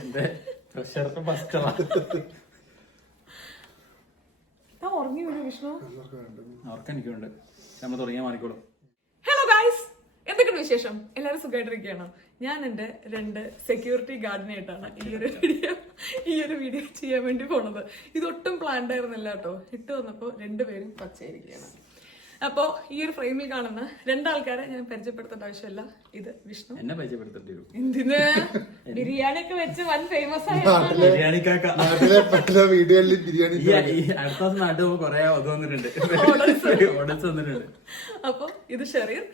എന്റെ pressure first ഉറങ്ങി വീണു വിഷ്ണു. അവർക്ക് എനിക്കുണ്ട്. നമ്മൾ തുടങ്ങിയാൽ മാറിക്കോളും. ഹലോ ഗൈസ്, എന്തൊക്കെയുണ്ട് വിശേഷം? എല്ലാവരും സുഖമായിട്ടിരിക്കുകയാണോ? ഞാൻ എന്റെ 2 സെക്യൂരിറ്റി ഗാർഡിനായിട്ടാണ് ഈ ഒരു വീഡിയോ ചെയ്യാൻ വേണ്ടി പോണത്. ഇതൊട്ടും പ്ലാൻഡ് ആയിരുന്നില്ല കേട്ടോ. ഇട്ട് വന്നപ്പോ 2 പേരും പച്ചയായിരിക്കുകയാണ്. അപ്പോ ഈ ഒരു ഫ്രെയിമിൽ കാണുന്ന 2 ആൾക്കാരെ ഞാൻ പരിചയപ്പെടുത്തേണ്ട ആവശ്യമില്ല. ഇത് വിഷ്ണു. എന്നെ പരിചയപ്പെടുത്തേണ്ടി വരും. എന്തിന്? ബിരിയാണി ഒക്കെ വെച്ച് വൻ ഫേമസ് ആയ അടുത്ത നാട്ടിൽ കൊറേ വന്നിട്ടുണ്ട്. അപ്പൊ ഇത് ഷെറീർ.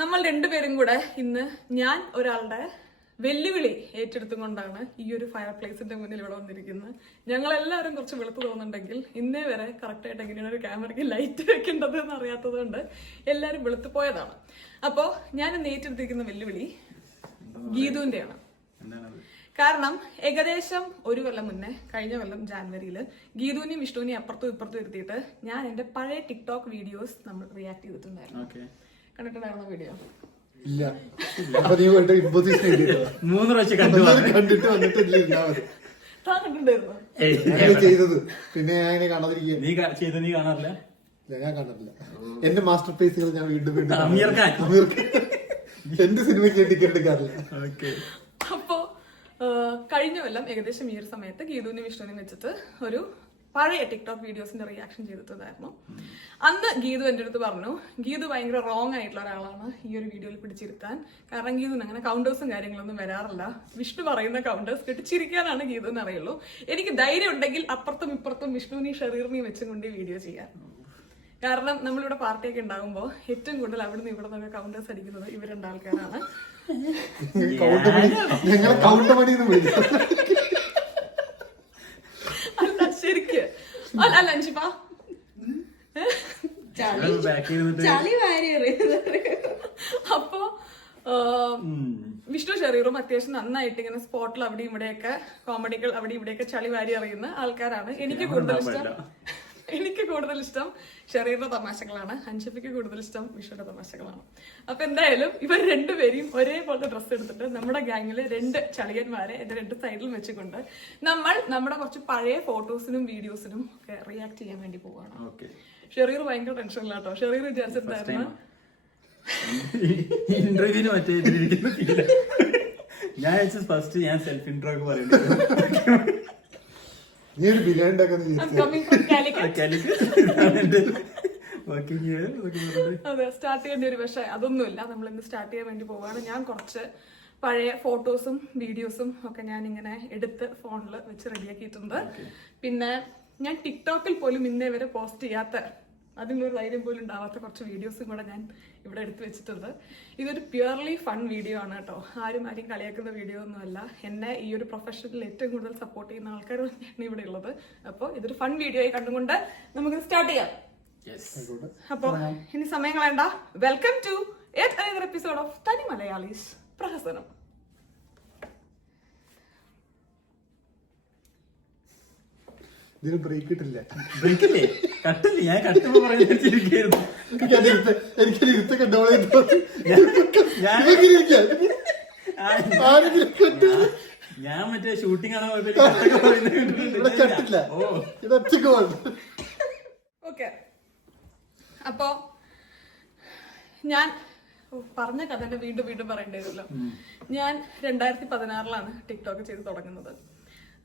നമ്മൾ 2 പേരും കൂടെ ഇന്ന് ഞാൻ ഒരാളുടെ വെല്ലുവിളി ഏറ്റെടുത്തുകൊണ്ടാണ് ഈ ഒരു ഫയർ പ്ലേസിന്റെ മുന്നിൽ ഇവിടെ വന്നിരിക്കുന്നത്. ഞങ്ങൾ എല്ലാവരും കുറച്ച് വെളുത്ത് തോന്നുന്നുണ്ടെങ്കിൽ ഇന്നേ വരെ കറക്റ്റായിട്ട് എങ്ങനെയാണ് ഒരു ക്യാമറയ്ക്ക് ലൈറ്റ് വെക്കേണ്ടത് എന്ന് അറിയാത്തത് കൊണ്ട് എല്ലാവരും വെളുത്ത് പോയതാണ്. അപ്പോ ഞാൻ ഇന്ന് ഏറ്റെടുത്തിരിക്കുന്ന വെല്ലുവിളി ഗീതുവിന്റെയാണ്. കാരണം ഏകദേശം 1 കൊല്ലം മുന്നേ, കഴിഞ്ഞ കൊല്ലം ജാനുവരിയിൽ ഗീതുവിനെയും വിഷ്ണുവിനെയും അപ്പുറത്തും ഇപ്പുറത്തും ഇരുത്തിയിട്ട് ഞാൻ എന്റെ പഴയ ടിക്ടോക്ക് വീഡിയോസ് നമ്മൾ റിയാക്ട് ചെയ്തിട്ടുണ്ടായിരുന്നു. കണ്ടിട്ടുണ്ടായിരുന്ന വീഡിയോ ഇല്ല. 3 പ്രാവശ്യം കണ്ടിട്ട് വന്നിട്ടില്ല. ചെയ്തത് പിന്നെ ഞാൻ കാണാതിരിക്കുക. നീ കാണാറില്ല? ഞാൻ കാണാറില്ല. എന്റെ മാസ്റ്റർ പീസുകൾ ഞാൻ വീണ്ടും എന്റെ സിനിമയ്ക്ക് ടിക്കറ്റ് എടുക്കാറില്ല. അപ്പോ കഴിഞ്ഞ കൊല്ലം ഏകദേശം ഈ ഒരു സമയത്ത് ഗീതുവിനും വിഷ്ണുവിനും വെച്ചിട്ട് ഒരു പഴയ ടിക്ടോക്ക് വീഡിയോസിന്റെ റിയാക്ഷൻ ചെയ്തിട്ടുണ്ടായിരുന്നു. അന്ന് ഗീതു എന്റെ അടുത്ത് പറഞ്ഞു, ഗീതു ഭയങ്കര റോങ് ആയിട്ടുള്ള ഒരാളാണ് ഈ ഒരു വീഡിയോയിൽ പിടിച്ചിരുത്താൻ. കാരണം ഗീതുവിന് അങ്ങനെ കൗണ്ടേഴ്സും കാര്യങ്ങളൊന്നും വരാറില്ല. വിഷ്ണു പറയുന്ന കൗണ്ടേഴ്സ് കെട്ടിച്ചിരിക്കാനാണ് ഗീതുവിന് അറിയുള്ളൂ. എനിക്ക് ധൈര്യം ഉണ്ടെങ്കിൽ അപ്പുറത്തും ഇപ്പുറത്തും വിഷ്ണുവിനെയും ഷെറീറിനെയും വെച്ചും കൊണ്ട് വീഡിയോ ചെയ്യാം. കാരണം നമ്മളിവിടെ പാർട്ടിയൊക്കെ ഉണ്ടാകുമ്പോൾ ഏറ്റവും കൂടുതൽ അവിടെ നിന്ന് ഇവിടെ നിന്നൊക്കെ കൗണ്ടേഴ്സ് അടിക്കുന്നത് ഇവർ 2 ആൾക്കാരാണ്. ശരിക്ക് അല്ല അഞ്ചിപ്പാ അപ്പൊ വിഷ്ണു ഷെറീറും അത്യാവശ്യം നന്നായിട്ട് ഇങ്ങനെ സ്പോട്ടിൽ അവിടെ ഇവിടെയൊക്കെ കോമഡികൾ അവിടെ ഇവിടെയൊക്കെ ചളി വാരി അറിയുന്ന ആൾക്കാരാണ്. എനിക്ക് കൂടുതൽ ഇഷ്ടം ഷെറീറിന്റെ തമാശകളാണ്. അൻഷിഫയ്ക്ക് കൂടുതൽ ഇഷ്ടം വിഷ്ണുവിന്റെ തമാശകളാണ്. അപ്പൊ എന്തായാലും ഇവർ 2 പേരെയും ഒരേപോലത്തെ ഡ്രസ്സ് എടുത്തിട്ട് നമ്മുടെ ഗാങ്ങില് 2 ചളിയന്മാരെ എന്റെ 2 സൈഡിലും വെച്ചുകൊണ്ട് നമ്മൾ നമ്മുടെ കുറച്ച് പഴയ ഫോട്ടോസിനും വീഡിയോസിനും ഒക്കെ റിയാക്ട് ചെയ്യാൻ വേണ്ടി പോവാണ്. ഷെറീർ ഭയങ്കര ടെൻഷനിലാട്ടോ. ഷെറീർ വിചാരിച്ചിട്ടുണ്ടായിരുന്നു ഇന്റർവ്യൂവിന് മറ്റേ ഞാൻ ഫസ്റ്റ് ഞാൻ സെൽഫ് ഇൻട്രോ ഒക്കെ പറയുന്നത്. അതെ, സ്റ്റാർട്ട് ചെയ്യേണ്ടി വരും. പക്ഷെ അതൊന്നുമില്ല. നമ്മൾ ഇന്ന് സ്റ്റാർട്ട് ചെയ്യാൻ വേണ്ടി പോവാണ്. ഞാൻ കുറച്ച് പഴയ ഫോട്ടോസും വീഡിയോസും ഒക്കെ ഞാൻ ഇങ്ങനെ എടുത്ത് ഫോണിൽ വെച്ച് റെഡിയാക്കിയിട്ടുണ്ട്. പിന്നെ ഞാൻ ടിക്ടോക്കിൽ പോലും ഇന്നേ വരെ പോസ്റ്റ് ചെയ്യാത്ത, അതിനൊരു ധൈര്യം പോലും ഉണ്ടാവാത്ത കുറച്ച് വീഡിയോസും കൂടെ ഞാൻ ഇവിടെ എടുത്തു വെച്ചിട്ടുണ്ട്. ഇതൊരു പ്യുവർലി ഫൺ വീഡിയോ ആണ് കേട്ടോ. ആരും കളിയാക്കുന്ന വീഡിയോ ഒന്നുമല്ല. എന്നെ ഈ ഒരു പ്രൊഫഷനിൽ ഏറ്റവും കൂടുതൽ സപ്പോർട്ട് ചെയ്യുന്ന ആൾക്കാരാണ് ഇവിടെ ഉള്ളത്. അപ്പോൾ ഇതൊരു ഫൺ വീഡിയോ ആയി കണ്ടുകൊണ്ട് നമുക്ക് സ്റ്റാർട്ട് ചെയ്യാം. അപ്പൊ ഇനി സമയം കളയണ്ട. Welcome to another episode of തനി മലയാളീസ് പ്രഹസനം. ഇതിന് ബ്രേക്ക് ഇട്ടില്ല. ബ്രേക്കില്ലേ? കട്ടില്ലേ? ഞാൻ കട്ടുമ്പോ പറയുന്നു. ഞാൻ മറ്റേ ഷൂട്ടിംഗ് ആണോ? ഓക്കെ, അപ്പോ ഞാൻ പറഞ്ഞ കഥ വീണ്ടും വീണ്ടും പറയേണ്ടി വരുമല്ലോ. ഞാൻ 2016 ടിക്ടോക്ക് ചെയ്ത് തുടങ്ങുന്നത്.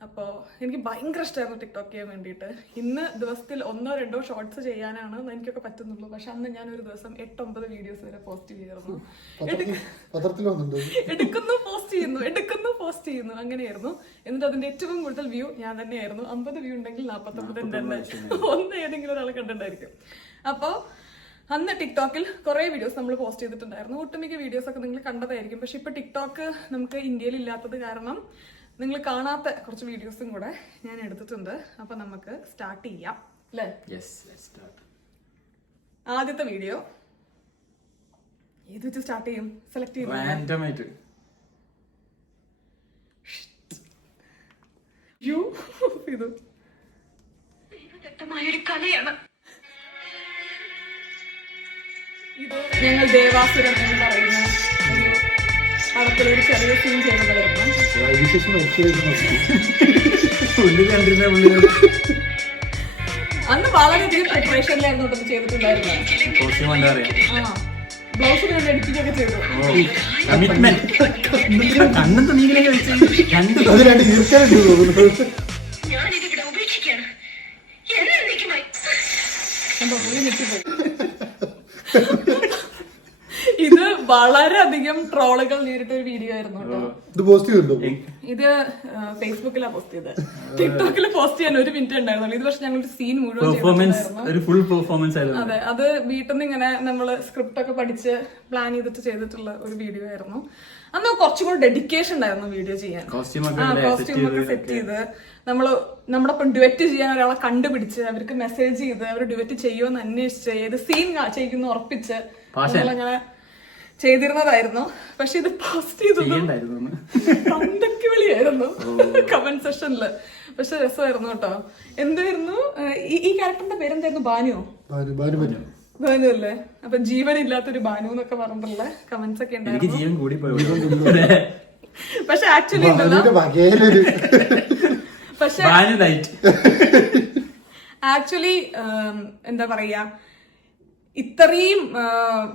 അപ്പോൾ എനിക്ക് ഭയങ്കര ഇഷ്ടമായിരുന്നു ടിക്ടോക്ക് ചെയ്യാൻ വേണ്ടിയിട്ട്. ഇന്ന് ദിവസത്തിൽ 1-2 ഷോർട്സ് ചെയ്യാനാണ് എനിക്കൊക്കെ പറ്റുന്നുള്ളൂ. പക്ഷെ അന്ന് ഞാൻ ഒരു ദിവസം 8-9 വീഡിയോസ് വരെ പോസ്റ്റ് ചെയ്തിരുന്നു. എടുക്കുന്നു പോസ്റ്റ് ചെയ്യുന്നു അങ്ങനെയായിരുന്നു. എന്നിട്ട് അതിന്റെ ഏറ്റവും കൂടുതൽ വ്യൂ ഞാൻ തന്നെയായിരുന്നു. 50 വ്യൂ ഉണ്ടെങ്കിൽ 49 തന്നെ ഒന്ന് ഏതെങ്കിലും ഒരാൾ കണ്ടിട്ടുണ്ടായിരിക്കും. അപ്പോൾ അന്ന് ടിക്ടോക്കിൽ കുറെ വീഡിയോസ് നമ്മൾ പോസ്റ്റ് ചെയ്തിട്ടുണ്ടായിരുന്നു. ഒട്ടുമിക്ക വീഡിയോസ് ഒക്കെ നിങ്ങൾ കണ്ടതായിരിക്കും. പക്ഷെ ഇപ്പൊ ടിക്ടോക്ക് നമുക്ക് ഇന്ത്യയിൽ ഇല്ലാത്തത് കാരണം നിങ്ങൾ കാണാത്ത കുറച്ച് വീഡിയോസും കൂടെ ഞാൻ എടുത്തിട്ടുണ്ട്. അപ്പൊ നമുക്ക് സ്റ്റാർട്ട് ചെയ്യാം അല്ലേ? ആദ്യത്തെ വീഡിയോ ഏത് വെച്ച് സ്റ്റാർട്ട് ചെയ്യും? സെലക്ട് ചെയ്യും. ഇത് വ്യക്തമായൊരു കലയാണ്. ഇത് ഞങ്ങൾ ദേവാസുരം എന്ന് പറയുന്ന ഒരു പടത്തിലൊരു ചെറിയ സീൻ ചെയ്തതായിരുന്നു. വിശേഷം പുള്ളി കണ്ടിരുന്ന പുള്ളി അന്ന് വളരെയധികം പ്രിപ്പറേഷനിലായിരുന്നു കേട്ടോ ചെയ്തിട്ടുണ്ടായിരുന്നത്. കോസ്റ്റ്യൂം എന്താ പറയാ, ബ്ലൗസ് ഞാൻ എടുപ്പിക്കുകയൊക്കെ ചെയ്തു. കമ്മിറ്റ്മെന്റ് കണ്ണത്തെ നീങ്ങനെയൊക്കെ വെച്ച് രണ്ട് അത് രണ്ട് ഈർക്കലുണ്ട് തോന്നുന്നു. ഇത് വളരെയധികം ട്രോളുകൾ നേരിട്ട ഒരു വീഡിയോ ആയിരുന്നു കേട്ടോ. ഇത് പോസ്റ്റ് ചെയ്തിട്ടുണ്ടോ? ഇത് ഫേസ്ബുക്കിലാണ് പോസ്റ്റ് ചെയ്തത്. ടിക്ടോക്കിൽ പോസ്റ്റ് ചെയ്യാൻ 1 മിനിറ്റ് ഉണ്ടായിരുന്നുള്ളൂ. ഇത് പക്ഷെ ഞങ്ങളൊരു സീൻ മുഴുവൻ ഒരു ഫുൾ പെർഫോമൻസ് ആയിരുന്നു. അതെ, അത് വീട്ടിൽ നിന്ന് ഇങ്ങനെ നമ്മള് സ്ക്രിപ്റ്റ് ഒക്കെ പഠിച്ച് പ്ലാൻ ചെയ്തിട്ട് ചെയ്തിട്ടുള്ള ഒരു വീഡിയോ ആയിരുന്നു. അന്ന് കുറച്ചും കൂടി ഡെഡിക്കേഷൻ ഉണ്ടായിരുന്നു വീഡിയോ ചെയ്യാൻ. കോസ്റ്റ്യൂം ഒക്കെ സെറ്റ് ചെയ്ത് നമ്മുടെ ഡുവറ്റ് ചെയ്യാൻ ഒരാളെ കണ്ടുപിടിച്ച് അവർക്ക് മെസ്സേജ് ചെയ്ത് അവർ ഡുവറ്റ് ചെയ്യുമെന്ന് അന്വേഷിച്ച് ഏത് സീൻ ചെയ്യുന്ന ഉറപ്പിച്ച് നമ്മളങ്ങനെ ചെയ്തിരുന്നതായിരുന്നു. പക്ഷെ ഇത് പോസ്റ്റ് ചെയ്തത് കണ്ടൊക്കെ വിളിയായിരുന്നു കമന്റ് സെഷനില്. പക്ഷെ രസമായിരുന്നു കേട്ടോ. എന്തായിരുന്നു ഈ ക്യാരക്ടറിന്റെ പേരെന്തായിരുന്നു? ബാനുവോ? ബാനു അല്ലേ? അപ്പൊ ജീവനില്ലാത്തൊരു ബാനു എന്നൊക്കെ പറഞ്ഞിട്ടുള്ള കമന്റ്സ് ഒക്കെ ഉണ്ടായിരുന്നു. പക്ഷെ ആക്ച്വലി ആക്ച്വലി എന്താ പറയാ, ഇത്രയും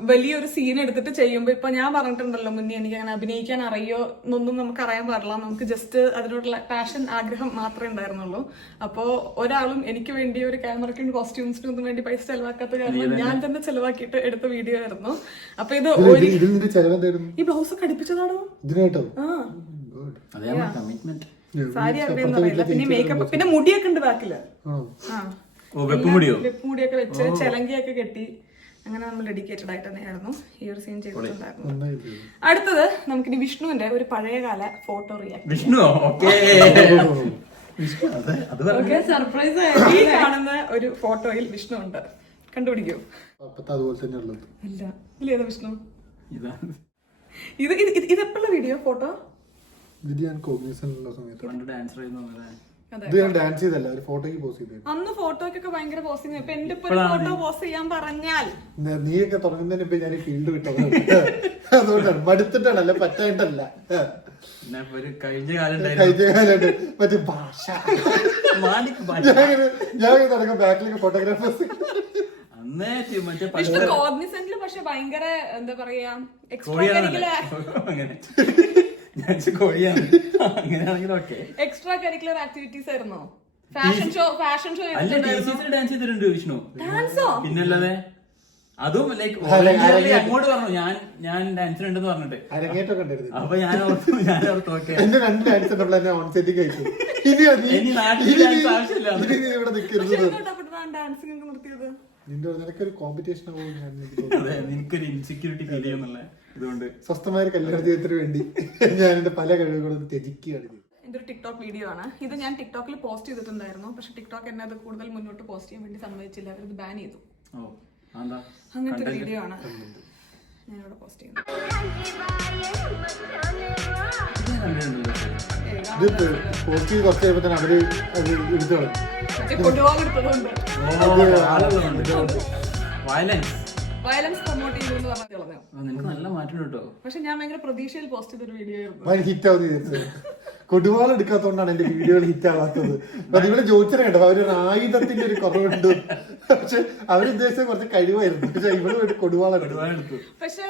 വലിയൊരു സീൻ എടുത്തിട്ട് ചെയ്യുമ്പോൾ ഇപ്പൊ ഞാൻ പറഞ്ഞിട്ടുണ്ടല്ലോ മുന്നേ, എനിക്ക് അങ്ങനെ അഭിനയിക്കാൻ അറിയോ എന്നൊന്നും നമുക്ക് അറിയാൻ പാടില്ല. നമുക്ക് ജസ്റ്റ് അതിനോടുള്ള പാഷൻ, ആഗ്രഹം മാത്രമേ ഉണ്ടായിരുന്നുള്ളൂ. അപ്പോ ഒരാളും എനിക്ക് വേണ്ടി ഒരു ക്യാമറയ്ക്കും കോസ്റ്റ്യൂംസിനും ഒന്നും വേണ്ടി പൈസ ചെലവാക്കാത്ത കാരണം ഞാൻ തന്നെ ചെലവാക്കിയിട്ട് എടുത്ത വീഡിയോ ആയിരുന്നു. അപ്പൊ ഇത് ഈ ബ്ലൗസ് ഒക്കെ അടിപ്പിച്ചതാണോ? സാരി അറിയാൻ അറിയില്ല. പിന്നെ മേക്കപ്പ്, പിന്നെ മുടിയൊക്കെ ഉണ്ട് ബാക്കില്. വെപ്പ് മുടിയൊക്കെ വെച്ച് ചെലങ്കിയൊക്കെ കെട്ടി അങ്ങനെ നമ്മൾ ഡെഡിക്കേറ്റഡ് ആയിട്ട് തന്നെയായിരുന്നു ഈ ഒരു സീൻ ചെയ്തിട്ടുണ്ടായിരുന്നു. അടുത്തത് നമുക്കിനി വിഷ്ണുവിന്റെ ഒരു പഴയകാല ഫോട്ടോ റിയാക്ട്. സർപ്രൈസ് ഈ കാണുന്ന ഒരു ഫോട്ടോയിൽ വിഷ്ണു ഉണ്ട്. കണ്ടുപിടിക്കൂ. അല്ല, ഇല്ലേതാ വിഷ്ണു? ഇത് എപ്പോഴുള്ള വീഡിയോ ഫോട്ടോ? അന്ന് ഫോട്ടോക്കൊക്കെ ഭയങ്കര പോസ്റ്റ്. ഇപ്പൊ എന്റെ ഫോട്ടോ പോസ്റ്റ് ചെയ്യാൻ പറഞ്ഞാൽ നീയൊക്കെ തുടങ്ങുന്നതിന് ഞാൻ ഫീൽഡ് വിട്ടത് അതുകൊണ്ടാണ്. മടുത്തിട്ടാണല്ല, പറ്റായിട്ടല്ല. കഴിഞ്ഞ കാലം മറ്റേ ഭാഷ ഞാൻ തുടങ്ങും ബാക്കിലേക്ക് ഫോട്ടോഗ്രാഫേഴ്സ്. കോഗ്നിസന്റില് പക്ഷെ ഭയങ്കര എന്താ പറയാ, എക്സ്ട്രാ കരിക്കുലർ ആക്ടിവിറ്റീസ് ആയിരുന്നോ? ഫാഷൻ ഷോ ഡാൻസ് ചെയ്തിട്ടുണ്ട് വിഷ്ണു. പിന്നല്ലാതെ അതും ലൈക്ക് അങ്ങോട്ട് പറഞ്ഞു ഞാൻ ഡാൻസിനുണ്ടെന്ന് പറഞ്ഞിട്ട്. അപ്പൊ ഞാൻ ഓർത്തോക്കെ നിനക്കൊരു ഇൻസെക്യൂരിറ്റി ഫീൽ ചെയ്യുന്നുള്ള ഇതുകൊണ്ട് സ്വസ്ഥമായ കല്യാണ ജീവിതത്തിന് വേണ്ടി ഞാൻ എന്റെ പല കഴിവുകളും ത്യജിക്കുകയാണ്. ഇതൊരു ടിക്ടോക്ക് വീഡിയോ ആണ്. ഇത് ഞാൻ ടിക്ടോക്കിൽ പോസ്റ്റ് ചെയ്തിട്ടുണ്ടായിരുന്നു. പക്ഷെ ടിക്ടോക്ക് എന്നെ അത് കൂടുതൽ മുന്നോട്ട് പോസ്റ്റ് ചെയ്യാൻ വേണ്ടി സമ്മതിച്ചില്ല. അവരത് ബാൻ ചെയ്തു. അങ്ങനത്തെ ഒരു വീഡിയോ ആണ് ഞാൻ ഇവിടെ പോസ്റ്റ് ചെയ്യുന്നത്. ഇത് പോസ്റ്റ് ചെയ്ത് കുറച്ച് കഴിയുമ്പോൾ തന്നെ അവര് അത് എടുത്തു കളയും. വയലൻസ് പ്രൊമോട്ട് ചെയ്യുന്നു പറഞ്ഞത് കളഞ്ഞു. നല്ല മാറ്റം കേട്ടോ. പക്ഷെ ഞാൻ ഭയങ്കര പ്രതീക്ഷയിൽ പോസ്റ്റ് ചെയ്തൊരു വീഡിയോ ആയിരുന്നു. ഹിറ്റ് ആവുന്നത് കൊടുവാൾ എടുക്കാത്തോണ്ടാണ് എന്റെ വീഡിയോകൾ ഹിറ്റ് ആവാത്തത്. ഇവിടെ ചോദിച്ചത് കേട്ടോ, അവരൊരു ആയുധത്തിന്റെ ഒരു കുറവുണ്ട്. പക്ഷെ അവരുദ്ദേശിച്ച കുറച്ച് കഴിവായിരുന്നു. പക്ഷെ ഇവിടെ കൊടുവാൾ എടുത്തു. പക്ഷെ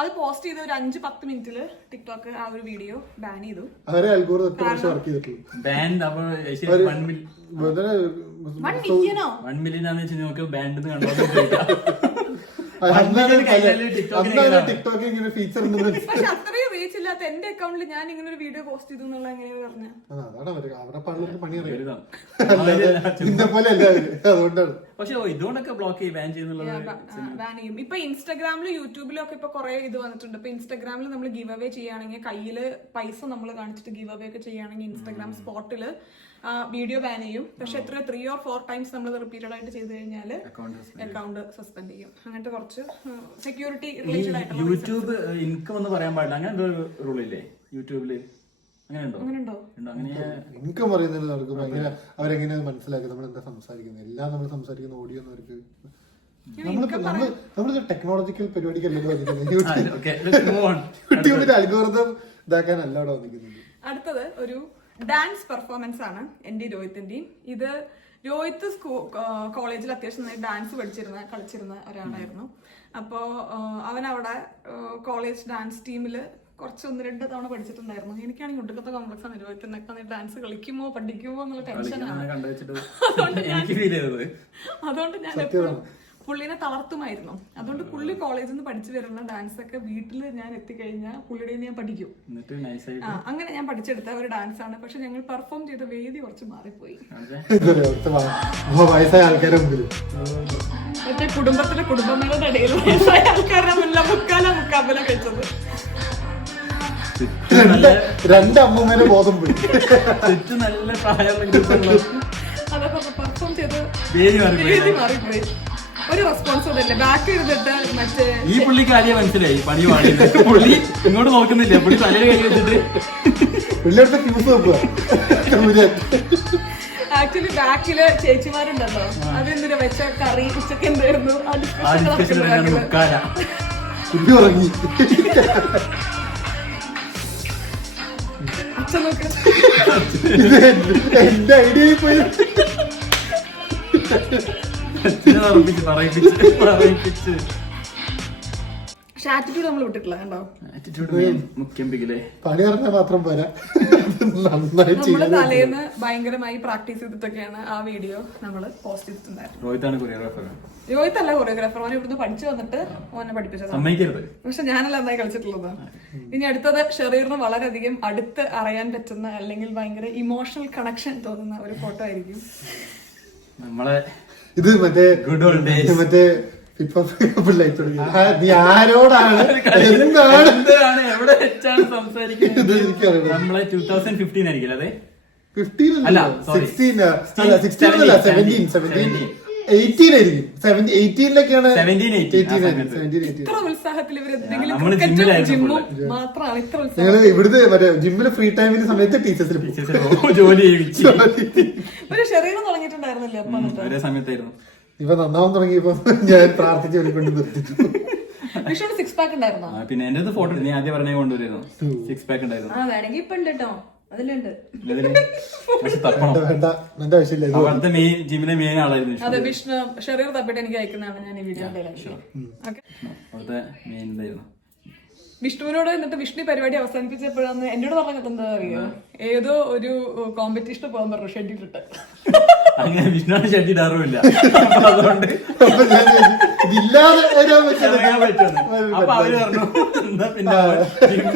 അത് പോസ്റ്റ് ചെയ്ത ഒരു 5-10 മിനിറ്റില് ടിക്ടോക്ക് ആ ഒരു വീഡിയോ ബാൻ ചെയ്തു. അവരെ അൽഗോരിതം വർക്ക് ചെയ്തിട്ടുള്ളൂ. 1 മില്യൺ ആണെന്ന് വെച്ചാൽ നമുക്ക് ബാൻഡ് കണ്ടോ. ടിക്ടോക്ക് ഇങ്ങനെ ഫീച്ചർ പക്ഷെ അത്രയും റീച്ച് ഇല്ലാത്ത എന്റെ അക്കൗണ്ടിൽ ഞാൻ ഇങ്ങനെ ഒരു വീഡിയോ പോസ്റ്റ് ചെയ്തു എന്നുള്ള എങ്ങനെയാ പറഞ്ഞ? പക്ഷെ ഇതുകൊണ്ടൊക്കെ ബ്ലോക്ക് ചെയ്യും, ബാൻ ബാൻ ചെയ്യും. ഇപ്പൊ ഇൻസ്റ്റാഗ്രാമിലും യൂട്യൂബിലും ഒക്കെ ഇപ്പൊ കുറെ ഇത് വന്നിട്ടുണ്ട്. ഇപ്പൊ ഇൻസ്റ്റാഗ്രാമിൽ നമ്മൾ ഗിവ് അവേ ചെയ്യുകയാണെങ്കിൽ കയ്യില് പൈസ നമ്മൾ കാണിച്ചിട്ട് ഗിവ് അവേ ഒക്കെ ചെയ്യുകയാണെങ്കിൽ ഇൻസ്റ്റാഗ്രാം സ്പോട്ടില് വീഡിയോ ബാൻ ചെയ്യും. പക്ഷെ 3 or 4 ടൈംസ് നമ്മൾ റിപ്പീറ്റഡ് ആയിട്ട് ചെയ്ത് കഴിഞ്ഞാൽ അക്കൗണ്ട് സസ്പെൻഡ് ചെയ്യും. അങ്ങനത്തെ കുറച്ച് സെക്യൂരിറ്റി റിലേറ്റഡ് ആയിട്ടുള്ള. യൂട്യൂബ് ഇൻകം എന്ന് പറയാൻ പാടില്ല, അങ്ങനെ ഒരു റൂൾ ഇല്ലേ യൂട്യൂബില്? അങ്ങനെയുണ്ടോ? ഇൻകം പറയുന്നത് അവർക്ക് ഭയങ്കര അവരെങ്ങനെ മനസ്സിലാക്കി നമ്മൾ എന്താ സംസാരിക്കുന്നത്. എല്ലാം നമ്മൾ സംസാരിക്കുന്ന ഓഡിയോ ഒന്നും അവർക്ക് നമ്മള് ടെക്നോളജിക്കൽ പരിപാടിക്കല്ലോ Okay, let's move on. യൂട്യൂബിന്റെ അൽഗോരിതം ഇതാക്കാനല്ല അവിടെ വന്നിരിക്കുന്നത്. അടുത്തത് ഒരു ഡാൻസ് പെർഫോമൻസ് ആണ് എന്റെ രോഹിത്തിന്റെയും. ഇത് രോഹിത്ത് കോളേജിൽ അത്യാവശ്യം നന്നായി ഡാൻസ് കളിച്ചിരുന്ന ഒരാളായിരുന്നു. അപ്പോ അവൻ അവിടെ കോളേജ് ഡാൻസ് ടീമില് കുറച്ച് 1-2 തവണ പഠിച്ചിട്ടുണ്ടായിരുന്നു. എനിക്കാണെങ്കിൽ ഒടുക്കത്തെ കോംപ്ലക്സ് ആണ് രോഹിത്തിനൊക്കെ ഡാൻസ് കളിക്കുമോ പഠിക്കുമോ എന്നുള്ള ടെൻഷനാണ്. അതുകൊണ്ട് ഞാൻ എപ്പോഴും പുള്ളിനെ തളർത്തുമായിരുന്നു. അതുകൊണ്ട് പുള്ളി കോളേജിൽ നിന്ന് പഠിച്ചു വരുന്ന ഡാൻസ് ഒക്കെ വീട്ടിൽ ഞാൻ എത്തിക്കഴിഞ്ഞാൽ പുള്ളിയുടെ ഞാൻ പഠിക്കും. അങ്ങനെ ഞാൻ പഠിച്ചെടുത്ത ഒരു ഡാൻസ് ആണ്. പക്ഷെ ഞങ്ങൾ പെർഫോം ചെയ്ത വേദി കുറച്ച് മാറിപ്പോയി. വയസ്സായ ആൾക്കാരെ മുമ്പിൽ മറ്റേ കുടുംബങ്ങളുടെ ഇടയിൽ വയസ്സായ ആൾക്കാരുടെ മുന്നിൽ മുക്കാബല കഴിച്ചത്. 2 അമ്മൂമ്മേനെ ബോധം പോയി. നല്ല പ്രായമുള്ള അതൊക്കെ പെർഫോം ചെയ്ത് വേദി മാറിപ്പോയി. ഒരു റെസ്പോൺസിബിൾ അല്ലേ ബാക്ക് ഇരുന്നിട്ട് മറ്റേ ഈ പുള്ളിക്ക് ആദ്യം മനസ്സിലായി പണി പാടില്ല. പുള്ളി ഇങ്ങോട്ട് നോക്കുന്നില്ല. പുള്ളി തലയിൽ കൈ വെച്ചിട്ട് ആക്ച്വലി ബാക്കില് ചേച്ചിമാരുണ്ടല്ലോ അതെന്തിനാ വെച്ച കറി ഉച്ചക്ക് എന്തായിരുന്നു ഉറങ്ങി. അച്ഛൻ നോക്ക് എന്റെ ഐഡിയ പോയി. പക്ഷെ ആറ്റിറ്റ്യൂഡ് നമ്മൾ വിട്ടിട്ടില്ല കണ്ടോ. പണി പറഞ്ഞാൽ മാത്രം പോരാ, നന്നായി നമ്മള് തലേന്ന് ഭയങ്കരമായി പ്രാക്ടീസ് ചെയ്തിട്ടൊക്കെയാണ് ആ വീഡിയോ നമ്മള് പോസ്റ്റ് ചെയ്തിട്ടുണ്ടായിരുന്നത്. രോഹിത് അല്ല കൊറിയോഗ്രാഫർ. ഓനെ ഇവിടുന്ന് പഠിച്ചു വന്നിട്ട് ഓനെ പഠിപ്പിച്ചത്. പക്ഷെ ഞാനല്ല നന്നായി കളിച്ചിട്ടുള്ളത്. ഇനി അടുത്തത് ഷെറീറിന് വളരെയധികം അടുത്ത് അറിയാൻ പറ്റുന്ന അല്ലെങ്കിൽ ഭയങ്കര ഇമോഷണൽ കണക്ഷൻ തോന്നുന്ന ഒരു ഫോട്ടോ ആയിരിക്കും. ഇത് മറ്റേ നീ ആരോടാണ് എന്താണ് എവിടെ വെച്ചാണ് സംസാരിക്കുന്നത്? നമ്മളെ 2015 ആയിരിക്കും. അതെ 15 അല്ല 16 അല്ല 16 അല്ല 17 18 ആയിരിക്കും. 18-ലൊക്കെയാണ്. ഇത്ര ഉത്സാഹത്തിൽ ഞങ്ങള് ഇവിടുത്തെ മറ്റേ ജിമ്മില് ഫ്രീ ടൈമിന്റെ സമയത്ത് ടീച്ചേഴ്സിൽ ജോലി ഒരു ശരീരം തുടങ്ങിയിട്ടുണ്ടായിരുന്നില്ലേ അപ്പൊ സമയത്തായിരുന്നു. ഇപ്പൊ നന്നാവാൻ തുടങ്ങിയപ്പോ ഞാൻ പ്രാർത്ഥിച്ച് കൊണ്ട് നിർത്തിച്ചു. വിഷുവിന് 6 പാക്ക് ഉണ്ടായിരുന്നോ? പിന്നെ എന്റെ ഫോട്ടോ നീ ആദ്യം പറഞ്ഞ കൊണ്ടുവരുന്നു. 6 പാക്ക് ഉണ്ടായിരുന്നു. വേണമെങ്കിൽ ഇപ്പൊ ഉണ്ട് കേട്ടോ. അതിലുണ്ട്. ജിമ്മിലെ മെയിൻ ആളായിരുന്നു. അതെ വിഷ്ണു ഷെറീർ തപ്പിട്ട് എനിക്ക് അയക്കുന്നതാണ് ഞാൻ ഈ വീഡിയോ. വിഷ്ണുവിനോട് എന്നിട്ട് വിഷ്ണു പരിപാടി അവസാനിപ്പിച്ചപ്പോഴാണ് എന്നോട് പറഞ്ഞത് എന്താ അറിയോ, ഏതോ ഒരു കോമ്പറ്റീഷന് പോകാൻ പറഞ്ഞു ഷെഡിട്ടിട്ട്. അങ്ങനെ വിഷ്ണുവിന് ഷെഡിടാറുമില്ല. അതുകൊണ്ട് അപ്പൊ അവര് പറഞ്ഞു എന്താ പിന്നെ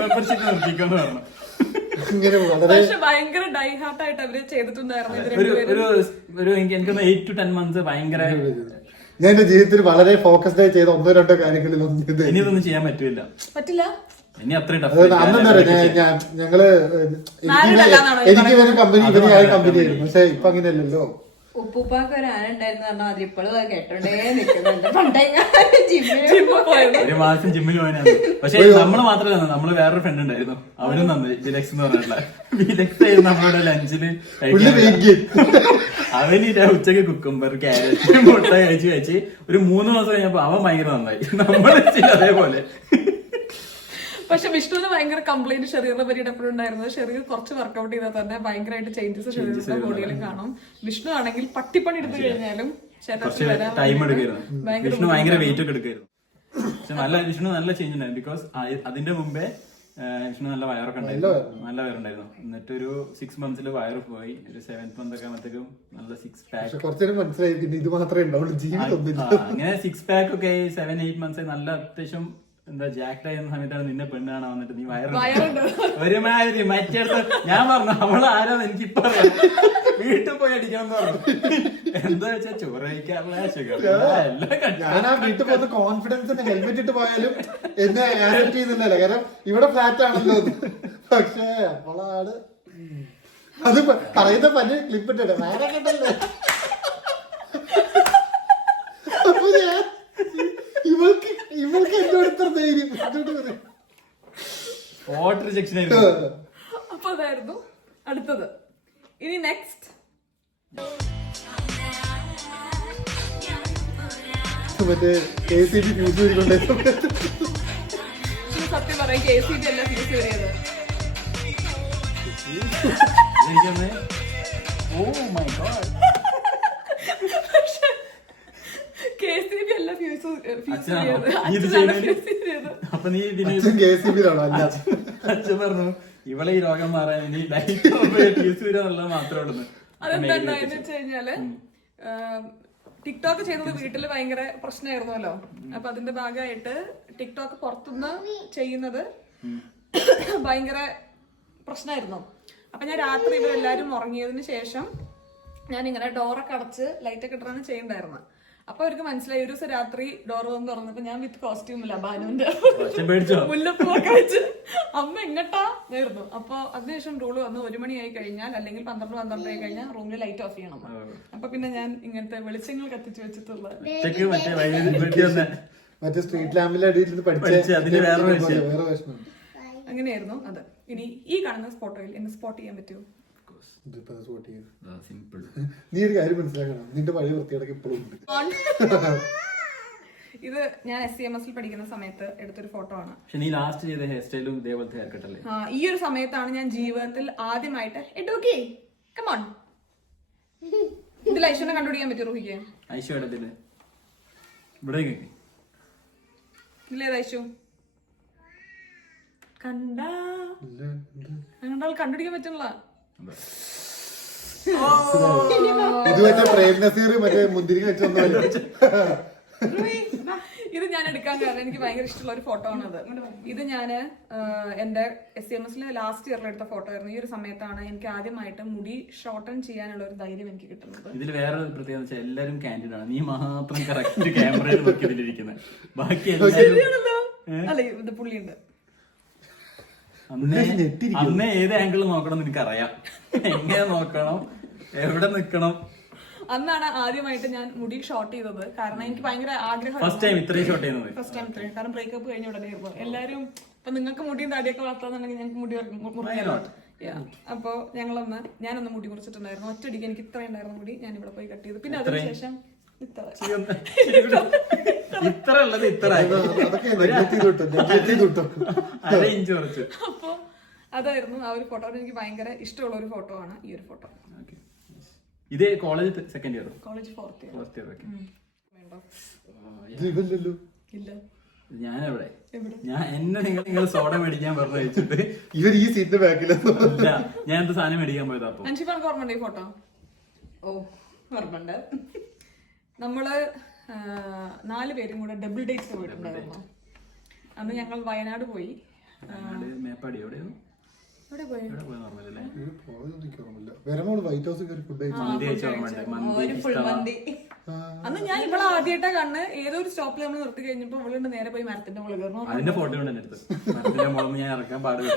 മെമ്പർഷിപ്പ് നിർത്തിക്കാന്ന് പറഞ്ഞു. പക്ഷെ ഭയങ്കര ഡൈ ഹാർട്ട് ആയിട്ട് അവര് ചെയ്തിട്ടുണ്ടായിരുന്നു. എനിക്കൊന്ന് 8 to 10 months ഭയങ്കര ഞാൻ എന്റെ ജീവിതത്തിൽ വളരെ ഫോക്കസ്ഡ് ആയി ചെയ്ത 1-2 കാര്യങ്ങളിൽ ഇനി ഇതൊന്നും ചെയ്യാൻ പറ്റില്ല. ഇനി അത്രയും ഞങ്ങള് എനിക്ക് ഒരു കമ്പനി ഇവരെയായ കമ്പനി ആയിരുന്നു. പക്ഷെ ഇപ്പൊ അങ്ങനെയല്ലല്ലോ. ഉപ്പുപ്പാക്ക് ഒരു ആന ഉണ്ടായിരുന്നു പറഞ്ഞാൽ അത് ഇപ്പോഴും കേട്ടോണ്ടേ നിൽക്കുന്നുണ്ട്. ഒരു മാസം ജിമ്മിൽ പോയതാണ്. പക്ഷെ നമ്മള് മാത്രമല്ല, നമ്മള് വേറൊരു ഫ്രണ്ട് ഉണ്ടായിരുന്നു. അവനും നന്നായി വിലക്സ് എന്ന് പറഞ്ഞിട്ടുള്ള വിലക്സ് ആയിരുന്നു നമ്മളുടെ ലഞ്ചില് അവന് ഉച്ചക്ക് കുക്കുംബർ ക്യാരറ്റ് മുട്ട കഴിച്ച് ഒരു 3 മാസം കഴിഞ്ഞപ്പോ അവൻ ഭയങ്കര നന്നായി. നമ്മള് അതേപോലെ. പക്ഷെ വിഷ്ണുവിന് ഭയങ്കര കംപ്ലൈന്റ് ഷെറീറിനെ പറ്റിയിട്ട് എപ്പോഴും ഉണ്ടായിരുന്നത്. ഷെറീർ കുറച്ച് വർക്കൗട്ട് ചെയ്താൽ തന്നെ ഭയങ്കരമായിട്ട് ചേഞ്ചസ് ഷെറീറിന്റെ ബോഡിയിലും കാണും. വിഷ്ണു ആണെങ്കിൽ പട്ടിപ്പണി എടുത്തു കഴിഞ്ഞാലും ടൈം എടുക്കായിരുന്നു. വിഷ്ണു ഭയങ്കര വെയിറ്റ് ഒക്കെ എടുക്കായിരുന്നു. പക്ഷെ വിഷ്ണു നല്ല ചേഞ്ച് ഉണ്ടായിരുന്നു. ബിക്കോസ് അതിന്റെ മുമ്പേ വിഷ്ണു നല്ല വയറൊക്കെ ഉണ്ടായിരുന്നു. നല്ല വയറുണ്ടായിരുന്നു. എന്നിട്ട് ഒരു 6 months വയറ് പോയി. ഒരു 7th month ഒക്കെ ആകുമ്പോഴത്തേക്കും നല്ല 6 pack മനസ്സിലായി. ഇത് മാത്രമേ അങ്ങനെ 6 pack ഒക്കെ 7-8 months നല്ല അത്യാവശ്യം എന്താ ജാക്ട് ആയിരുന്ന സമയത്താണ് നിന്നെ പെണ്ണ് കാണാൻ വന്നിട്ട് നീ വയറുണ്ട് ഒരുമാതിരി മറ്റേടത്ത് ഞാൻ പറഞ്ഞു അവള് ആരാന്ന് എനിക്കിപ്പോ വീട്ടിൽ പോയി അടിക്കണം എന്ന് പറഞ്ഞു. എന്താ വെച്ചാ ചോറ് കഴിക്കാറില്ല ഞാൻ ആ വീട്ടിൽ പോകുന്ന കോൺഫിഡൻസിന് ഹെൽമെറ്റ് ഇട്ട് പോയാലും എന്നെ ആക്സെപ്റ്റ് ചെയ്യുന്നില്ലല്ലോ. കാരണം ഇവിടെ ഫ്ലാറ്റ് ആണല്ലോ. പക്ഷേ അവളാണ് അത് പറയുന്ന പല ക്ലിപ്പ് ഇട്ടേ വേറെ കേട്ടല്ലേ. അപ്പൊ ഞാൻ ഇവൾക്ക് എന്നോട് ഇത്ര ധൈര്യം അപ്പൊ അതായിരുന്നു അടുത്തത്. ഇനി നെക്സ്റ്റ് മറ്റേ KCB ന്യൂസ് വരിക്കൊണ്ടേ സത്യം പറയാം KCB അല്ല ഫീസ് കയറിയത്. KCB അല്ല ഫീസ് അപ്പൊ നീ KCB-യിലാണോ? അല്ല, അച്ഛൻ പറഞ്ഞു ഇവളെ ഈ രോഗം മാറാൻ ഇനി ലൈറ്റ് എന്നുള്ളത് മാത്രമേ ഉള്ളൂ. അതെന്താണ്ടായെന്ന് വെച്ച് കഴിഞ്ഞാല് ടിക്ടോക്ക് ചെയ്തത് വീട്ടില് ഭയങ്കര പ്രശ്നമായിരുന്നല്ലോ. അപ്പൊ അതിന്റെ ഭാഗമായിട്ട് ടിക്ടോക്ക് പുറത്തുനിന്ന് ചെയ്യുന്നത് ഭയങ്കര പ്രശ്നമായിരുന്നു. അപ്പൊ ഞാൻ രാത്രി ഇവരെല്ലാരും ഉറങ്ങിയതിന് ശേഷം ഞാൻ ഇങ്ങനെ ഡോറൊക്കെ അടച്ച് ലൈറ്റൊക്കെ ഇട്ടാണ് ചെയ്യണ്ടായിരുന്നത്. അപ്പൊ അവർക്ക് മനസ്സിലായി. ഒരു ദിവസം രാത്രി ഡോർ വന്ന് തുറന്നപ്പോ ഞാൻ വിത്ത് കോസ്റ്റ്യൂമില്ല ബാനുവിന്റെ മുല്ലപ്പൂവൊക്കെ വെച്ച് അമ്മ എങ്ങട്ടാ നേർന്നു. അപ്പൊ അതിനുശേഷം റൂള് വന്നു 1 മണിയായി കഴിഞ്ഞാൽ അല്ലെങ്കിൽ 12 ആയി കഴിഞ്ഞാൽ റൂമിൽ ലൈറ്റ് ഓഫ് ചെയ്യണം. അപ്പൊ പിന്നെ ഞാൻ ഇങ്ങനത്തെ വെളിച്ചങ്ങൾ കത്തിച്ച് വെച്ചിട്ടുള്ള മറ്റേ സ്ട്രീറ്റ് ലാമ്പിന്റെ അടിയിൽ അങ്ങനെയായിരുന്നു അത്. ഇനി ഈ കാണുന്ന ഫോട്ടോയിൽ എന്നെ സ്പോട്ട് ചെയ്യാൻ പറ്റുമോ? നീ ഒരു കാര്യം മനസ്സിലാക്കണം, നിന്റെ പഴയ വൃത്തിയോടൊക്കെ ഇപ്പോഴും ഉണ്ട്. ഇത് ഞാൻ SCMS പഠിക്കുന്ന സമയത്ത് എടുത്തൊരു ഫോട്ടോ ആണ്. നീ ലാസ്റ്റ് ചെയ്ത ഹെയർ സ്റ്റൈലും ഇതേപോലത്തെ ഹെയർ കട്ടല്ലേ? ഈ ഒരു സമയത്താണ് ഞാൻ ജീവിതത്തിൽ ആദ്യമായിട്ട് കമോൺ ഇതിൽ ഐശ്വര്യ കണ്ടുപിടിക്കാൻ പറ്റും. റൂഹിക്ക് ഐശ്വര്യത്തില് ഇവിടെ ഇല്ലേത് ഐശു കണ്ടാൽ കണ്ടുപിടിക്കാൻ പറ്റുള്ള ഇത് മറ്റേ പ്രേം നസീർ മറ്റേ മുന്തിരി വെച്ചൊന്നും. ഇത് ഞാൻ എടുക്കാൻ കാരണം എനിക്ക് ഭയങ്കര ഇഷ്ടമുള്ള ഒരു ഫോട്ടോ ആണത്. ഇത് ഞാന് എന്റെ SCMS ലാസ്റ്റ് ഇയറിൽ എടുത്ത ഫോട്ടോ ആയിരുന്നു. ഈ ഒരു സമയത്താണ് എനിക്ക് ആദ്യമായിട്ട് മുടി ഷോർട്ടൺ ചെയ്യാനുള്ള ഒരു ധൈര്യം എനിക്ക് കിട്ടുന്നത്. ഇതിൽ വേറെ പ്രത്യേകത വെച്ചാൽ എല്ലാരും കാൻഡിഡ് ആണ്, നീ മാത്രം കറക്റ്റ് ക്യാമറയിൽ നോക്കി ഇതിലിരിക്കുന്നത്. ബാക്കി അല്ലെ ഇത് പുള്ളിയുണ്ട്. അന്നേ ഏത് ആംഗിൾ നോക്കണം എനിക്കറിയാം, എങ്ങനെ നോക്കണം, എവിടെ നിക്കണം. അന്നാണ് ആദ്യമായിട്ട് ഞാൻ മുടി ഷോർട്ട് ചെയ്തത്. കാരണം എനിക്ക് ഭയങ്കര ആഗ്രഹം. ഫസ്റ്റ് ടൈം ഇത്രയും ഷോർട്ട് ചെയ്യുന്നത്. ഫസ്റ്റ് ടൈം ഇത്രയും. കാരണം ബ്രേക്കപ്പ് കഴിഞ്ഞ ഉടനെ ആയിരുന്നു എല്ലാരും. ഇപ്പൊ നിങ്ങൾക്ക് മുടിയും താടിയൊക്കെ വളർത്താന്നുണ്ടെങ്കിൽ ഞങ്ങൾക്ക് മുടി മുറിക്കാലോ. അപ്പൊ ഞാനൊന്ന് മുടി മുറിച്ചിട്ടുണ്ടായിരുന്നു. ഒറ്റയടിക്ക് എനിക്ക് ഇത്ര ഉണ്ടായിരുന്ന മുടി ഞാൻ ഇവിടെ പോയി കട്ട് ചെയ്തു. പിന്നെ അതിനുശേഷം ഇത്ര ഉള്ളത് ഇത്ര അപ്പൊ അതായിരുന്നു ആ ഒരു ഫോട്ടോ. എനിക്ക് ഭയങ്കര ഇഷ്ടമുള്ള ഒരു ഫോട്ടോ ആണ് ഈ ഒരു ഫോട്ടോ. ഇത് college second year, college fourth year. ഇല്ല ഞാനെവിടെ ഞാൻ എന്നെ നിങ്ങൾ സോഡ മേടിക്കാൻ പറഞ്ഞു വെച്ചിട്ട് ഇവർ ഈ സീറ്റ് ബാക്കിലല്ല ഞാൻ എന്ത് സാധനം മേടിക്കാൻ പോയതാ. അപ്പൊ അൻഷിപ്പാർക്ക് ഓർമ്മയുണ്ട് ഈ ഫോട്ടോ? ഓ ഓർമ്മയുണ്ട്. നമ്മള് 4 പേരും കൂടെ ഡബിൾ ഡേറ്റ്സ് പോയിട്ടുണ്ടായിരുന്നു. അന്ന് ഞങ്ങൾ വയനാട് പോയി. മേപ്പാടി എവിടെയോ എവിടെ പോയി? അന്ന് ഞാൻ ഇവിടെ ആദ്യമായിട്ടാ കണ്ണ്. ഏതോ ഒരു സ്റ്റോപ്പിൽ നമ്മൾ നിർത്തി കഴിഞ്ഞപ്പോ ഇവളുണ്ട് നേരെ പോയി മരത്തിന്റെ മുകളിൽ കയറുന്നു. അതിന്റെ ഫോട്ടോ ഉണ്ട് എന്റെ അടുത്ത്. മരത്തിന്റെ മുകളിൽ ഞാൻ ഇറക്കാൻ പാടില്ല.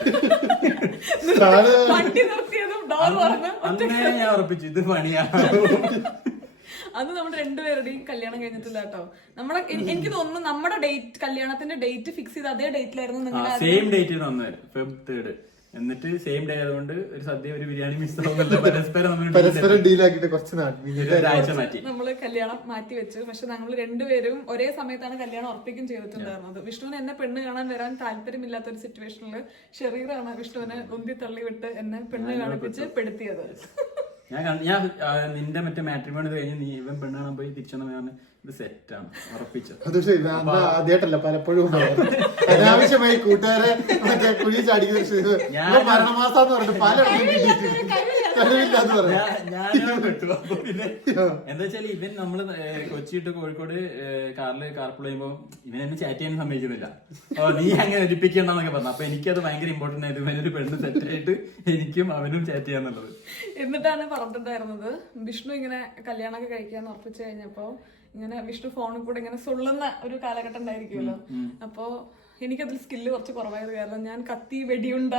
വണ്ടി നിർത്തിയതും ഡോർ തുറന്ന് അന്നേ ഞാൻ ഉറപ്പിച്ചു ഇത് പണിയാണ്. അന്ന് നമ്മുടെ 2 പേരുടെയും കല്യാണം കഴിഞ്ഞിട്ടില്ല കേട്ടോ. നമ്മളെ എനിക്ക് തോന്നുന്നു നമ്മുടെ ഡേറ്റ് കല്യാണത്തിന്റെ ഡേറ്റ് ഫിക്സ് ചെയ്ത് അതേ ഡേറ്റിലായിരുന്നു നിങ്ങളുടെ സെയിം ഡേറ്റ് Feb 3. എന്നിട്ട് സെയിം ഡേ ആയതുകൊണ്ട് ഒരു സദ്യ ഒരു ബിരിയാണി മിസ് ആവുന്നില്ല. പരസ്പരം ഡീലാക്കിട്ട് കുറച്ച് ഒരാഴ്ച മാറ്റി നമ്മള് കല്യാണം മാറ്റി വെച്ചു. പക്ഷെ ഞങ്ങൾ 2 പേരും ഒരേ സമയത്താണ് കല്യാണം ഉറപ്പിക്കും ചെയ്തിട്ടുണ്ടായിരുന്നത്. വിഷ്ണുവിന് എന്നെ പെണ്ണ് കാണാൻ വരാൻ താല്പര്യമില്ലാത്ത ഒരു സിറ്റുവേഷനിൽ ഷെറീറാണ് വിഷ്ണുവിനെ ഉന്തി തള്ളിവിട്ട് എന്നെ പെണ്ണ് കാണിപ്പിച്ച് പെടുത്തിയത്. ഞാൻ നിന്റെ മറ്റേ മാട്രിമോണി കഴിഞ്ഞ് നീ ഇവൻ പെണ്ണ് കാണാൻ പോയി തിരിച്ചു ഇത് സെറ്റാണ് ഉറപ്പിച്ചത്. ആദ്യമായിട്ടല്ല പലപ്പോഴും അനാവശ്യമായി കൂട്ടുകാരെ മറ്റേ കുഴി ചാടിക്കുന്ന മരണമാസാന്ന് പറഞ്ഞിട്ട് പല കഴിവില്ലാന്ന് പറഞ്ഞു. ഞാനോ പെട്ടു. അപ്പൊ പിന്നെ എന്താ വെച്ചാല് ഇവൻ നമ്മള് കൊച്ചി ടു കോഴിക്കോട് കാർപൂൾ ചെയ്യുമ്പോ ഇവൻ എന്നെ ചാറ്റ് ചെയ്യാൻ സമ്മതിക്കുന്നില്ല. അപ്പൊ നീ അങ്ങനെ ഒലിപ്പിക്കണ്ടെന്നൊക്കെ പറഞ്ഞു. അപ്പൊ എനിക്കത് ഭയങ്കര ഇമ്പോർട്ടന്റ് ആയിട്ട് ഇവനൊരു പെണ്ണ് സെറ്റായിട്ട് എനിക്കും അവനും ചാറ്റ് ചെയ്യാന്നുള്ളത്. എന്നിട്ടാണ് പറഞ്ഞിട്ടുണ്ടായിരുന്നത് വിഷ്ണു ഇങ്ങനെ കല്യാണമൊക്കെ കഴിക്കാന്ന് ഉറപ്പിച്ചു കഴിഞ്ഞപ്പോ ഇങ്ങനെ വിഷ്ണു ഫോണിൽ കൂടെ ഇങ്ങനെ സുള്ളുന്ന ഒരു കാലഘട്ടം ഉണ്ടായിരിക്കുമല്ലോ. അപ്പൊ എനിക്കതിൽ സ്കില്ല് കുറച്ച് കുറവായത് കാരണം ഞാൻ കത്തി വെടിയുണ്ട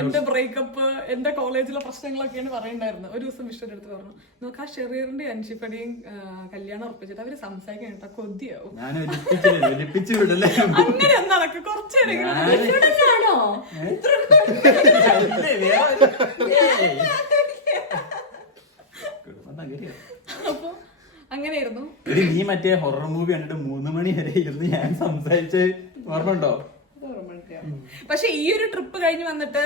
എന്റെ ബ്രേക്കപ്പ് എന്റെ കോളേജിലെ പ്രശ്നങ്ങളൊക്കെയാണ് പറയുണ്ടായിരുന്നത്. ഒരു ദിവസം വിഷ്ണുവിന്റെ അടുത്ത് പറഞ്ഞു നമുക്ക് ആ ഷെറീറിന്റെ അൻഷിപ്പടിയും കല്യാണം ഉറപ്പിച്ചിട്ട് അവര് സംസാരിക്കാൻ കേട്ടോ കൊതിയാവും. അങ്ങനെ നടക്കും കുറച്ചു അപ്പൊ അങ്ങനെയായിരുന്നു. നീ മറ്റേ ഹൊറർ മൂവി കണ്ടിട്ട് 3 മണി വരെ ഇരുന്ന് ഞാൻ സംസാരിച്ച് ഓർമ്മയുണ്ടോ? പക്ഷെ ഈ ഒരു ട്രിപ്പ് കഴിഞ്ഞ് വന്നിട്ട്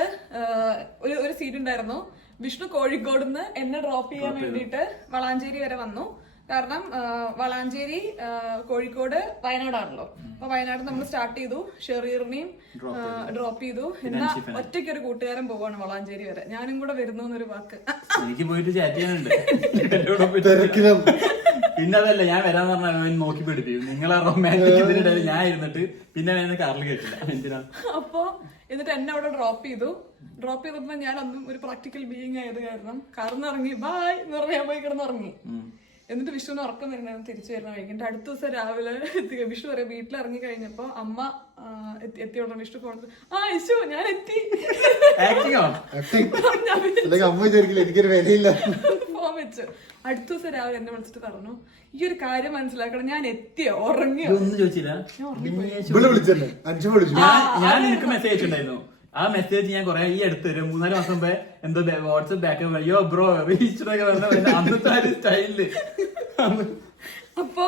ഒരു സീൻ ഉണ്ടായിരുന്നു. വിഷ്ണു കോഴിക്കോട് നിന്ന് എന്നെ ഡ്രോപ്പ് ചെയ്യാൻ വേണ്ടിയിട്ട് വളാഞ്ചേരി വരെ വന്നു. കാരണം വളാഞ്ചേരി കോഴിക്കോട് വയനാടാണല്ലോ. അപ്പൊ വയനാട് നമ്മൾ സ്റ്റാർട്ട് ചെയ്തു, ഷെറീറിനെയും ഡ്രോപ്പ് ചെയ്തു. എന്നാ ഒറ്റയ്ക്ക് ഒരു കൂട്ടുകാരൻ പോവാണ് വളാഞ്ചേരി വരെ. ഞാനും കൂടെ വരുന്നു എന്നൊരു വാക്ക്. എനിക്ക് പോയിട്ട് ചാറ്റ് ചെയ്യാനുണ്ട്. പിന്നെ അതല്ല, ഞാൻ വരാന്ന് പറഞ്ഞാൽ നോക്കി പിടിപ്പിക്കും. നിങ്ങളെ റൊമാൻറ്റിക് ഇതിനിടയിൽ ഞാൻ ഇരുന്നിട്ട് പിന്നെ എന്നെ കാറിൽ കേട്ടില്ല. എന്തിനാ? അപ്പൊ എന്നിട്ട് എന്നെ അവിടെ ഡ്രോപ്പ് ചെയ്തപ്പോ ഞാൻ അന്നും ഒരു പ്രാക്ടിക്കൽ ബീയിങ് ആയത് കാരണം കാറിന്ന് ഇറങ്ങി ബായ് എന്ന് പറഞ്ഞ് ഞാൻ പോയി കിടന്നുറങ്ങി. എന്നിട്ട് വിഷ്ണുവിന് ഉറക്കം വരുന്ന തിരിച്ചു വരുന്ന വൈകിട്ട് അടുത്ത ദിവസം രാവിലെ വിഷ്ണു പറയാം വീട്ടിലിറങ്ങി കഴിഞ്ഞപ്പോ അമ്മ എത്തിയോളൂ. വിഷ്ണു ഫോൺ ഇഷു ഞാൻ എത്തി ഫോൺ വെച്ചു. അടുത്ത ദിവസം രാവിലെ എന്നെ വിളിച്ചിട്ട് പറഞ്ഞു ഈ ഒരു കാര്യം മനസ്സിലാക്കണം, ഞാൻ എത്തിയോ ഉറങ്ങിയോ ഒന്നും ചോദിച്ചില്ല. ഞാൻ നിനക്ക് മെസ്സേജ് അയച്ചിട്ടുണ്ടായിരുന്നു. ആ മെസ്സേജ് ഞാൻ കൊറേ ഈ അടുത്ത് ഒരു 3-4 മാസം മുമ്പേ എന്തോ വാട്സ്ആപ്പ് ബാക്ക് അയ്യോ ബ്രോ റീച്ചൊക്കെ പറഞ്ഞ അന്നത്തെ ഒരു സ്റ്റൈലില്. അപ്പൊ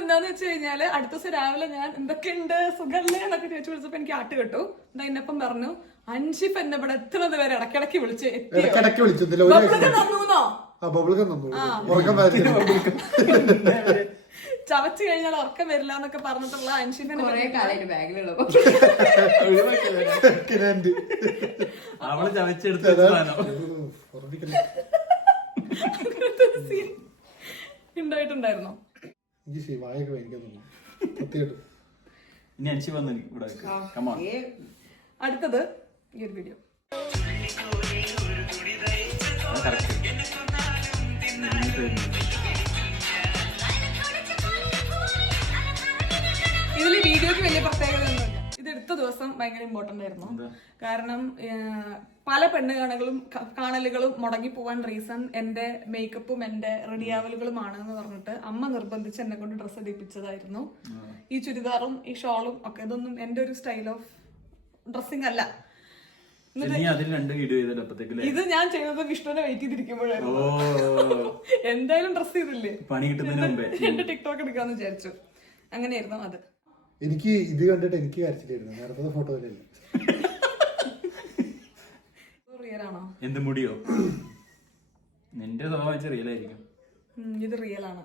എന്താന്ന് വെച്ച് കഴിഞ്ഞാല് അടുത്ത ദിവസം രാവിലെ ഞാൻ എന്തൊക്കെയുണ്ട് സുഖല്ലേ എന്നൊക്കെ ചോദിച്ചു വിളിച്ചപ്പോ എനിക്ക് ആട്ട് കിട്ടു. എന്താ എന്നപ്പം പറഞ്ഞു അൻഷിഫ് എന്നെ ഇവിടെ എത്തുന്നത് വരെ ഇടക്കിടക്ക് വിളിച്ച് തന്നൂന്നോ ചവച്ച് കഴിഞ്ഞാൽ ഉറക്കം വരില്ല എന്നൊക്കെ പറഞ്ഞിട്ടുള്ള അൻഷിഫിനെ അവള് ചവച്ചെടുത്ത് ഉണ്ടായിട്ടുണ്ടായിരുന്നു. ഇനി അൻഷി വന്നു ഇവിടെ. അടുത്തത് ഈ ഒരു വീഡിയോ. ഇതിൽ വീഡിയോക്ക് വലിയ പ്രത്യേകത ഒന്നുമില്ല. ഇത് എടുത്ത ദിവസം ഭയങ്കര ഇമ്പോർട്ടന്റ് ആയിരുന്നു. കാരണം പല കാണലുകളും മുടങ്ങി പോവാൻ റീസൺ എന്റെ മേക്കപ്പും എന്റെ റെഡിയാവലുകളുമാണ് എന്ന് പറഞ്ഞിട്ട് അമ്മ നിർബന്ധിച്ച് എന്നെ കൊണ്ട് ഡ്രസ്സ് ഇടിപ്പിച്ചതായിരുന്നു. ഈ ചുരിദാറും ഈ ഷോളും ഒക്കെ ഇതൊന്നും എന്റെ ഒരു സ്റ്റൈൽ ഓഫ് ഡ്രസ്സിംഗ് അല്ല. ഇത് ഞാൻ ചെയ്തത് വിഷ്ണുവിനെ വെയിറ്റ് ചെയ്തിരിക്കുമ്പോഴായിരുന്നു. എന്തായാലും ഡ്രസ് ചെയ്തില്ലേ, എന്റെ ടിക്ടോക്ക് എടുക്കാന്ന് വിചാരിച്ചു. അങ്ങനെയായിരുന്നു അത്. എനിക്ക് ഇത് കണ്ടിട്ട് എനിക്ക് കരച്ചിലായിരുന്നു. നേരത്തെ ഫോട്ടോയിലല്ല. റിയൽ ആണോ? എന്ത് മുടിയോ? നിന്റെ സ്വഭാവം റിയൽ ആയിരിക്കും. ഇത് റിയൽ ആണ്.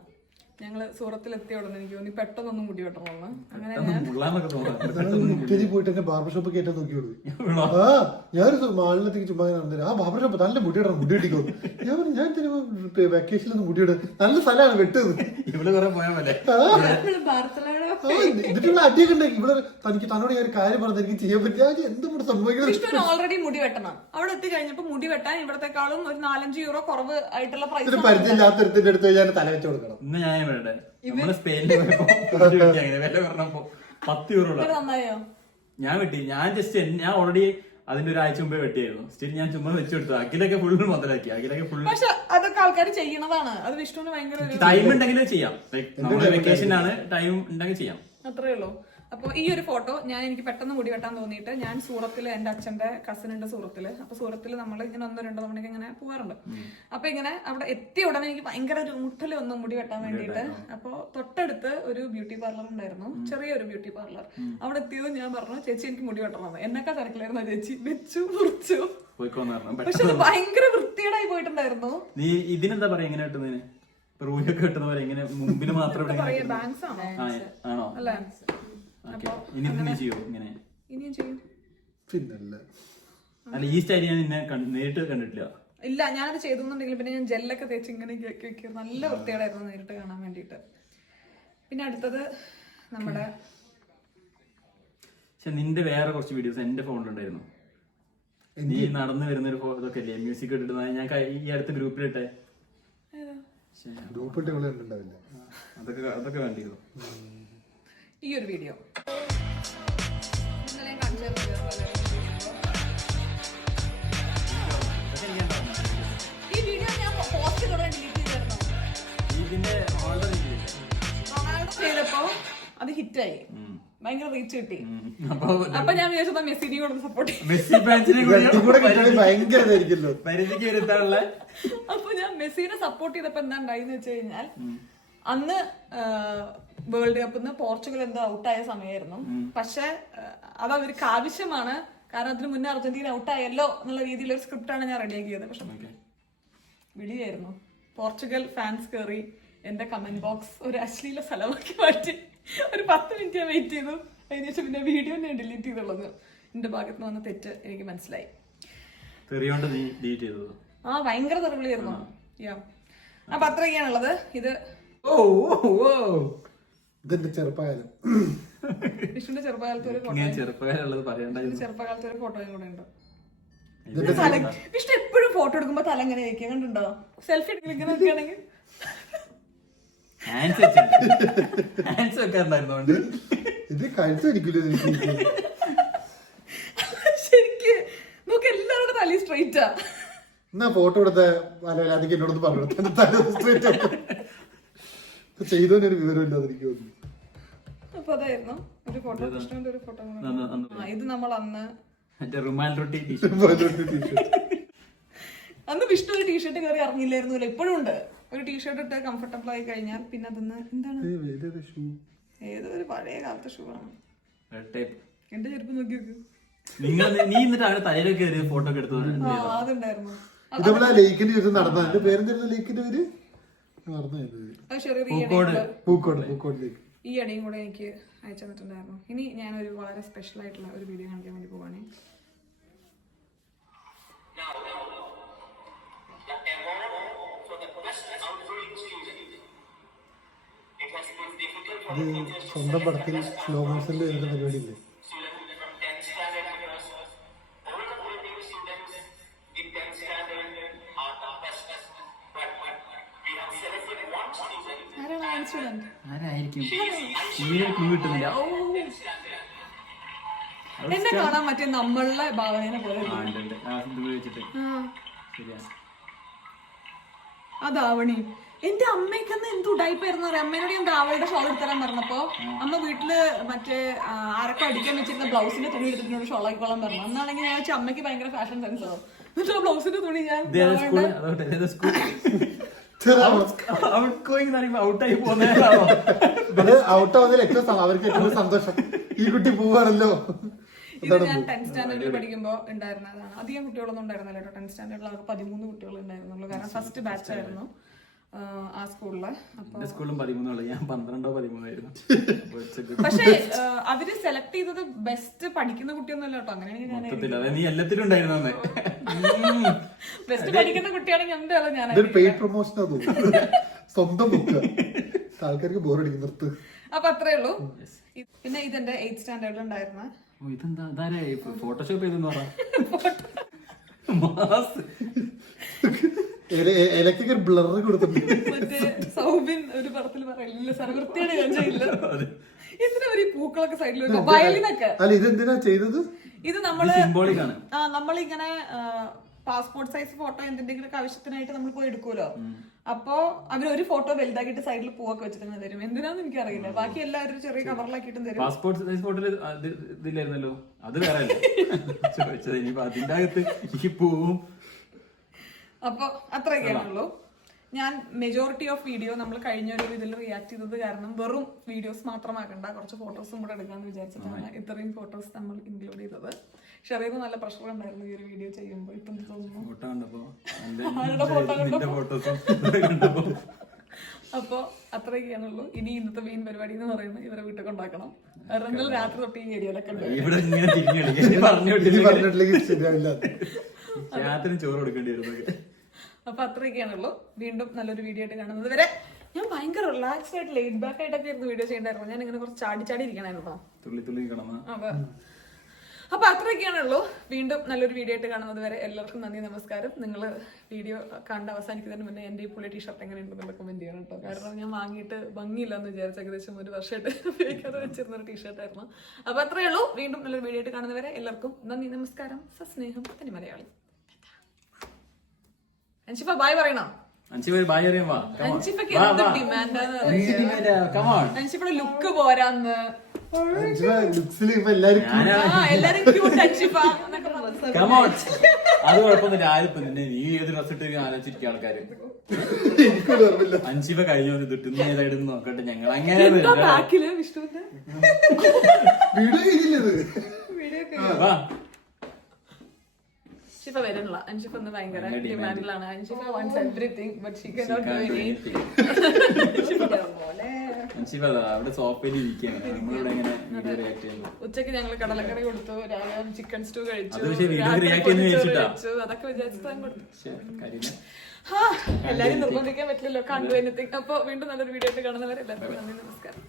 ഞങ്ങള് സൂറത്തിൽ എത്തിയ ഉടനെ എനിക്ക് തോന്നി പെട്ടെന്നൊന്നും മുടി വെട്ടണമെന്ന്. അങ്ങനെ ഞാൻ പോയിട്ട് എന്നെ ബാർബർ ഷോപ്പ് കയറ്റാൻ നോക്കിയോളൂ. ഞാനൊരു മാളിനത്തേക്ക് ചുമ്മാ നടന്നില്ല. ആ ബാർബർ ഷോപ്പ് നല്ല മുടി ഇടണം, മുടി ഇടിക്കും. ഞാൻ വെക്കേഷനിൽ മുടി ഇടും. നല്ല സ്ഥലമാണ് വെട്ടത്. ഇവിടെ കുറെ പോയാൽ പോലെ എന്നിട്ടുള്ള അടിയൊക്കെ ഉണ്ടായി. ഇവിടെ തനിക്ക് തന്നോട് ഞാൻ ഒരു കാര്യം പറഞ്ഞത് എനിക്ക് ചെയ്യാൻ പറ്റിയ എന്തും സംഭവിക്കുന്നത്. ഓൾറെഡി മുടി വെട്ടണം. അവിടെ എത്തി കഴിഞ്ഞപ്പോ മുടി വെട്ടാൻ ഇവിടത്തെക്കാളും ഒരു 4-5 യൂറോ കുറവ് ആയിട്ടുള്ള പ്രൈസ്. പരിചയമില്ലാത്തരത്തിന്റെ അടുത്ത് ഞാൻ തല വെച്ച് കൊടുക്കണം. നമ്മള് സ്പെയിനിൽ വില പറഞ്ഞപ്പോ 10 യൂറോ നന്നായോ? ഞാൻ വെട്ടി. ഞാൻ ഓൾറെഡി അതിന്റെ ഒരാഴ്ച മുമ്പേ വെട്ടിയായിരുന്നു. സ്റ്റിൽ ഞാൻ ചുമ്മാ വെച്ചെടുത്തു. അഖിലൊക്കെ ഫുള്ള് മുതലാക്കി. അഖിലൊക്കെ ഫുള്ള്. പക്ഷെ അതൊക്കെ ആൾക്കാർ ചെയ്യണതാണ്. അത് വിഷ്ണുവിന് ഭയങ്കര ടൈം ഉണ്ടെങ്കിൽ ചെയ്യാം. നമ്മുടെ വെക്കേഷൻ ആണ്, ടൈം ഉണ്ടെങ്കിൽ ചെയ്യാം. അത്രേ ഉള്ളൂ. അപ്പൊ ഈ ഒരു ഫോട്ടോ എനിക്ക് പെട്ടെന്ന് മുടി വെട്ടാൻ തോന്നിയിട്ട് ഞാൻ സൂറത്തില് എന്റെ അച്ഛന്റെ കസിൻ ഉണ്ട് സൂറത്തില്. അപ്പൊ സൂറത്തില് നമ്മൾ ഇങ്ങനെ 1-2 തവണ ഇങ്ങനെ പോവാറുണ്ട്. അപ്പൊ ഇങ്ങനെ അവിടെ എത്തിയ ഉടനെ എനിക്ക് ഭയങ്കര ഒരു മുട്ടല് വന്നു മുടി വെട്ടാൻ വേണ്ടിയിട്ട്. അപ്പൊ തൊട്ടടുത്ത് ഒരു ബ്യൂട്ടി പാർലർ ഉണ്ടായിരുന്നു, ചെറിയൊരു ബ്യൂട്ടി പാർലർ. അവിടെ എത്തിയത് ഞാൻ പറഞ്ഞു ചേച്ചി എനിക്ക് മുടി വെട്ടണം. എന്നൊക്കെ തിരക്കിലായിരുന്നു ചേച്ചി. വെച്ചു മുറിച്ചു. പക്ഷെ അത് ഭയങ്കര വൃത്തികേടായി പോയിട്ടുണ്ടായിരുന്നു. നീ ഇതിനെന്താ പറയാ ഇങ്ങനെ വെട്ടുന്നതിന്? റൂലൊക്കെ വെട്ടുന്ന പോലെ ഇങ്ങനെ മുമ്പിൽ മാത്രം ബാങ്ക്സ് ആണോ? അല്ലേ? ഇനി ചെയ്യോ ഇങ്ങനെ? ഇനിയും ചെയ്യും. അല്ല ഈ സ്റ്റൈൽ ഞാൻ നേരിട്ട് കണ്ടിട്ടില്ല. ഇല്ല, ഞാനത് ചെയ്തുന്നുണ്ടെങ്കിൽ പിന്നെ ഞാൻ ജെല്ലൊക്കെ തേച്ച് ഇങ്ങനെ വെക്കും. നല്ല വൃത്തികേടായിരുന്നു നേരിട്ട് കാണാൻ വേണ്ടിയിട്ട്. പിന്നെ അടുത്തത് നമ്മുടെ നിന്റെ വേറെ കുറച്ച് വീഡിയോസ് എന്റെ ഫോണിലുണ്ടായിരുന്നു. നീ നടന്നു വരുന്ന ഒരു ഇതൊക്കെ അല്ലേ മ്യൂസിക് ഇട്ടിട്ട് ഞാൻ ഈ അടുത്ത ഗ്രൂപ്പിലിട്ടെ. അതൊക്കെ വേണ്ടിയിരുന്നു. ഈ ഒരു വീഡിയോ ഞാൻ പോസ്റ്റ് ചെയ്തപ്പോ അത് ഹിറ്റായി, ഭയങ്കര റീച്ച് കിട്ടി. അപ്പൊ ഞാൻ വിചാരിച്ചത് മെസ്സിനെ കൊടുത്ത് സപ്പോർട്ട് ഭയങ്കര. അപ്പൊ ഞാൻ മെസ്സിനെ സപ്പോർട്ട് ചെയ്തപ്പോ എന്താ ഉണ്ടായിന്ന് വെച്ച് കഴിഞ്ഞാൽ അന്ന് വേൾഡ് കപ്പിന്ന് പോർച്ചുഗൽ എന്തോ ഔട്ടായ സമയമായിരുന്നു. പക്ഷെ അത് അവർക്ക് ആവശ്യമാണ്, കാരണം അതിന് മുന്നേ അർജന്റീന ഔട്ടായല്ലോ എന്നുള്ള രീതിയിലൊരു സ്ക്രിപ്റ്റാണ് ഞാൻ റെഡിയാക്കിയത്. പക്ഷെ വിളിയായിരുന്നു. പോർച്ചുഗൽ ഫാൻസ് കയറി എന്റെ കമന്റ് ബോക്സ് ഒരു അശ്ലീല സ്ഥലമാക്കി മാറ്റി. ഒരു 10 മിനിറ്റ് ഞാൻ വെയിറ്റ് ചെയ്തു. അതിനുശേഷം പിന്നെ വീഡിയോ ഞാൻ ഡിലീറ്റ് ചെയ്തുള്ളത്. എന്റെ ഭാഗത്ത് നിന്ന് വന്ന തെറ്റ് എനിക്ക് മനസ്സിലായി. ഭയങ്കര തെറിവിളിയായിരുന്നു. അപ്പൊ അത്രയൊക്കെയാണുള്ളത്. ഇതെന്റെ ചെറുപ്പകാലം. വിഷ്ണുന്റെ ചെറുപ്പകാലത്ത് ഒരു ഫോട്ടോയും കൂടെ ഉണ്ട്. വിഷ്ണു എപ്പോഴും ഫോട്ടോ എടുക്കുമ്പോ തല എങ്ങനെ വെക്കുക കണ്ടുണ്ടോ? സെൽഫി എടുക്കൽ ഇങ്ങനെ വെക്കുകയാണെങ്കിൽ ഇത് കഴുത്തടിക്കില്ല ശരിക്ക് നോക്ക്, എല്ലാവരുടെ തല സ്ട്രെയിറ്റാ. എന്നാ ഫോട്ടോ എടുത്ത അധികം എന്നോടൊന്ന് പറഞ്ഞു ചെയ്തോനൊരു വിവരമില്ലാതെ എനിക്ക് തോന്നുന്നു. അപ്പൊ അതായിരുന്നു ഒരു ഫോട്ടോ. കൃഷ്ണന്റെ ഒരു ഫോട്ടോ. ഇത് നമ്മൾ അന്ന് വിഷ്ണു ഒരു ടീഷർട്ട് കയറി ഇറങ്ങില്ലായിരുന്നല്ലോ. ഇപ്പോഴും ഉണ്ട്. ഒരു ടീഷർട്ട് ഇട്ട് കംഫർട്ടബിൾ ആയി കഴിഞ്ഞാൽ പിന്നെ അതൊന്ന് എന്താണ്, ഏതോ ഒരു പഴയ കാലത്തെ ഷൂ ആണ്. എന്റെ ചെരുപ്പ് നോക്കി നോക്ക്. അതുണ്ടായിരുന്നു. ഈ അടിയും കൂടെ എനിക്ക് അയച്ചു തന്നിട്ടുണ്ടായിരുന്നു. ഇനി ഞാനൊരു വളരെ സ്പെഷ്യൽ ആയിട്ടുള്ള ഒരു വീഡിയോ കാണിക്കാൻ വേണ്ടി പോവാണ്. സ്വന്തം പടത്തിൽ സ്ലോ മോഷനിൽ വരുന്ന പരിപാടിയില്ലേ? എന്നെ കാണാൻ മറ്റേ നമ്മളുടെ ഭാവനയെ പോലെ അതാവണി. എന്റെ അമ്മയ്ക്കൊന്ന് എന്ത് ഉടായിപ്പായിരുന്നു അറിയാം. അമ്മേനോട് ഞാൻ അവളുടെ ഷോൾ എടുത്തരാൻ പറഞ്ഞപ്പോ അമ്മ വീട്ടില് മറ്റേ ആരൊക്കെ അടിക്കാൻ വെച്ചിരുന്ന ബ്ലൗസിന്റെ തുണി എടുത്തിട്ട് ഷോൾ ആയിക്കോളാൻ പറഞ്ഞു. അന്നാണെങ്കിൽ ഞാൻ വെച്ചാൽ അമ്മയ്ക്ക് ഭയങ്കര ഫാഷൻ സെൻസ് ആവും. എന്നിട്ട് ആ ബ്ലൗസിന്റെ തുണി ഞാൻ ഔട്ടാവുന്നതിൽ ഏറ്റവും അവർക്ക് ഏറ്റവും സന്തോഷം ഈ കുട്ടി പോവാണല്ലോ. ഇത് ഞാൻ 10th സ്റ്റാൻഡേർഡിൽ പഠിക്കുമ്പോ ഉണ്ടായിരുന്നതാണ്. അധികം കുട്ടികളൊന്നും ഉണ്ടായിരുന്നില്ല കേട്ടോ. 10th സ്റ്റാൻഡേർഡിൽ അവർക്ക് 13 കുട്ടികൾ ഉണ്ടായിരുന്നുള്ളൂ. കാരണം ഫസ്റ്റ് ബാച്ച് ആയിരുന്നു ആ സ്കൂളില്. സ്കൂളും 13 ഞാൻ 12-13 ആയിരുന്നു. പക്ഷെ അവര് സെലക്ട് ചെയ്തത് ബെസ്റ്റ് പഠിക്കുന്ന കുട്ടിയൊന്നുമല്ല കേട്ടോ. അങ്ങനെയാണെങ്കിൽ നീ എല്ലാത്തിലും ഉണ്ടായിരുന്നു. ബെസ്റ്റ് പഠിക്കുന്ന കുട്ടിയാണെങ്കിൽ എന്തായാലും ഞാൻ സ്വന്തം ആൾക്കാർക്ക് ബോറടിക്കും നിർത്ത്. അപ്പൊ അത്രേ ഉള്ളൂ. പിന്നെ ഇതെന്റെ 8th സ്റ്റാൻഡേർഡിൽ ഉണ്ടായിരുന്ന ഫോട്ടോഷോപ്പ് ചെയ്തെന്ന് പറ. ബ്ലർ കൊടുത്തിട്ടുണ്ട്. മറ്റേ സൗബിൻ ഒരു പടത്തിൽ പറയില്ല സാർ വൃത്തിയാണ് ഞാൻ ചെയ്യില്ല. എന്തിനാ ഒരു പൂക്കളൊക്കെ സൈഡിൽ വെക്കുക, വയലിനൊക്കെ. അല്ല ഇതെന്തിനാ ചെയ്തത്? ഇത് നമ്മളിങ്ങനെ പാസ്പോർട്ട് സൈസ് ഫോട്ടോ എന്തെങ്കിലും ആവശ്യത്തിനായിട്ട് നമ്മൾ പോയി എടുക്കുമല്ലോ. അപ്പൊ അവരൊരു ഫോട്ടോ വലുതാക്കിയിട്ട് സൈഡിൽ പൂവൊക്കെ വെച്ചിട്ട് തരും. എന്തിനാന്ന് എനിക്കറിയില്ല. ബാക്കി എല്ലാവരും ചെറിയ കവറിലാക്കിയിട്ടും തരും. പാസ്പോർട്ട് സൈസ് ഫോട്ടോയിൽ ഇതില്ലായിരുന്നല്ലോ, അത് വേറെ ചോദിച്ചത്. ഇനിയിപ്പോ അതിന്റെ അകത്ത് ഈ പൂവും. അപ്പൊ അത്രയൊക്കെയാണുള്ളൂ. ഞാൻ മെജോറിറ്റി ഓഫ് വീഡിയോ നമ്മൾ കഴിഞ്ഞ ഒരു ഇതിൽ റിയാക്ട് ചെയ്തത് കാരണം വെറും വീഡിയോസ് മാത്രമാക്കണ്ട, കുറച്ച് ഫോട്ടോസും കൂടെ എടുക്കാന്ന് വിചാരിച്ചിട്ടാണ് ഇത്രയും ഫോട്ടോസ് നമ്മൾ ഇൻക്ലൂഡ് ചെയ്തത്. ഷെറീബ് നല്ല പ്രഷർ ഉണ്ടായിരുന്നു ഈ ഒരു വീഡിയോ ചെയ്യുമ്പോൾ. ഇപ്പം തോന്നുന്നു അപ്പൊ അത്രയൊക്കെയാണുള്ളൂ. ഇനി ഇന്നത്തെ മെയിൻ പരിപാടി എന്ന് പറയുന്നത് ഇവരെ വീട്ടിൽ കൊണ്ടാക്കണം. ഇന്നലെ രാത്രി തൊട്ട് ഈ ഏരിയയിലൊക്കെ ചോറ് കൊടുക്കേണ്ടി വരുന്നത്. അപ്പൊ അത്രയൊക്കെയാണുള്ളൂ. വീണ്ടും നല്ലൊരു വീഡിയോ ആയിട്ട് കാണുന്നത് വരെ. ഞാൻ ഭയങ്കര റിലാക്സ്ഡ് ആയിട്ട് ലേറ്റ് ബാക്ക് ആയിട്ടൊക്കെ ആയിരുന്നു വീഡിയോ ചെയ്യണ്ടായിരുന്നു. ഞാൻ ഇങ്ങനെ കുറച്ച് ചാടി ഇരിക്കണായിരുന്നു. അപ്പൊ അത്രയൊക്കെയാണുള്ളൂ. വീണ്ടും നല്ലൊരു വീഡിയോ ആയിട്ട് കാണുന്നത് വരെ എല്ലാവർക്കും നന്ദി, നമസ്കാരം. നിങ്ങൾ വീഡിയോ കണ്ട് അവസാനിക്കുന്നതിന് മുന്നേ എന്റെ ഈ പുള്ളി ടീഷർട്ട് എങ്ങനെയുണ്ടെന്നുള്ള കമന്റ് ചെയ്യണം കേട്ടോ. കാരണം ഞാൻ വാങ്ങിയിട്ട് ഭംഗിയില്ല എന്ന് വിചാരിച്ച ഏകദേശം ഒരു വർഷമായിട്ട് ഉപയോഗിക്കാതെ വെച്ചിരുന്ന ഒരു ടീഷർട്ടായിരുന്നു. അപ്പൊ അത്രയേ ഉള്ളൂ. വീണ്ടും നല്ലൊരു വീഡിയോ ആയിട്ട് കാണുന്നത് വരെ എല്ലാവർക്കും നന്ദി, നമസ്കാരം. സസ്നേഹം, തനി മലയാളി. അൻഷിഫ ബായ് പറയണോ? അൻഷിഫക്ക് എന്ത് ഡിമാൻഡാന്ന് അൻഷിഫയുടെ ലുക്ക് പോരാന്ന്. എല്ലാരും ക്യൂട്ട് അൻഷിഫ എന്നൊക്കെ അത് കുഴപ്പമൊന്നുമില്ല. ആരും നീ ഏത് ഡ്രസ് ഇട്ട് ആലോചിച്ചിരിക്കും ആൾക്കാര്. എനിക്കൊന്നും ഓർമ്മയില്ല. അഞ്ചിപ്പ കഴിഞ്ഞു ഇതിട്ടുന്ന ഏതായിരുന്നു നോക്കട്ടെ. ഞങ്ങൾ അങ്ങനെ എന്താ ബാക്കില് വിഷ്ണുവിന്റെ വീഡിയോ കഴിഞ്ഞില്ലത്. വാ. അൻഷിഫ വരുന്നില്ല. അൻഷിഫ ഒന്ന് ഭയങ്കര ഡിമാൻഡിലാണ്. Anshifa wants everything but she cannot do anything. Anshifa അവിടെ സോഫയിൽ ഇരിക്കുകയാണ്. നമ്മളിവിടെ എങ്ങനെ വീഡിയോ റിയാക്ട് ചെയ്യുന്നത്? ഉച്ചക്ക് ഞങ്ങൾ കടലക്കറി കൊടുത്തു, രാവിലെ ചിക്കൻ സ്റ്റൂ കഴിച്ചു, അത് പക്ഷേ വീഡിയോ രാത്രി react ചെയ്യുന്ന പൊതിച്ചോറ് വിചാരിച്ചിട്ടാ. കഴിച്ചു. അതൊക്കെ വിചാരിച്ചിട്ടാ കൊടുത്തു. ശ്ശെ, കാര്യമില്ല. എല്ലാരും നിർബന്ധിക്കാൻ പറ്റില്ലല്ലോ കണ്ടു anything. അപ്പൊ വീണ്ടും നല്ലൊരു വീഡിയോ ആയിട്ട് കാണുന്നവരെ എല്ലാവർക്കും നന്ദി, നമസ്കാരം.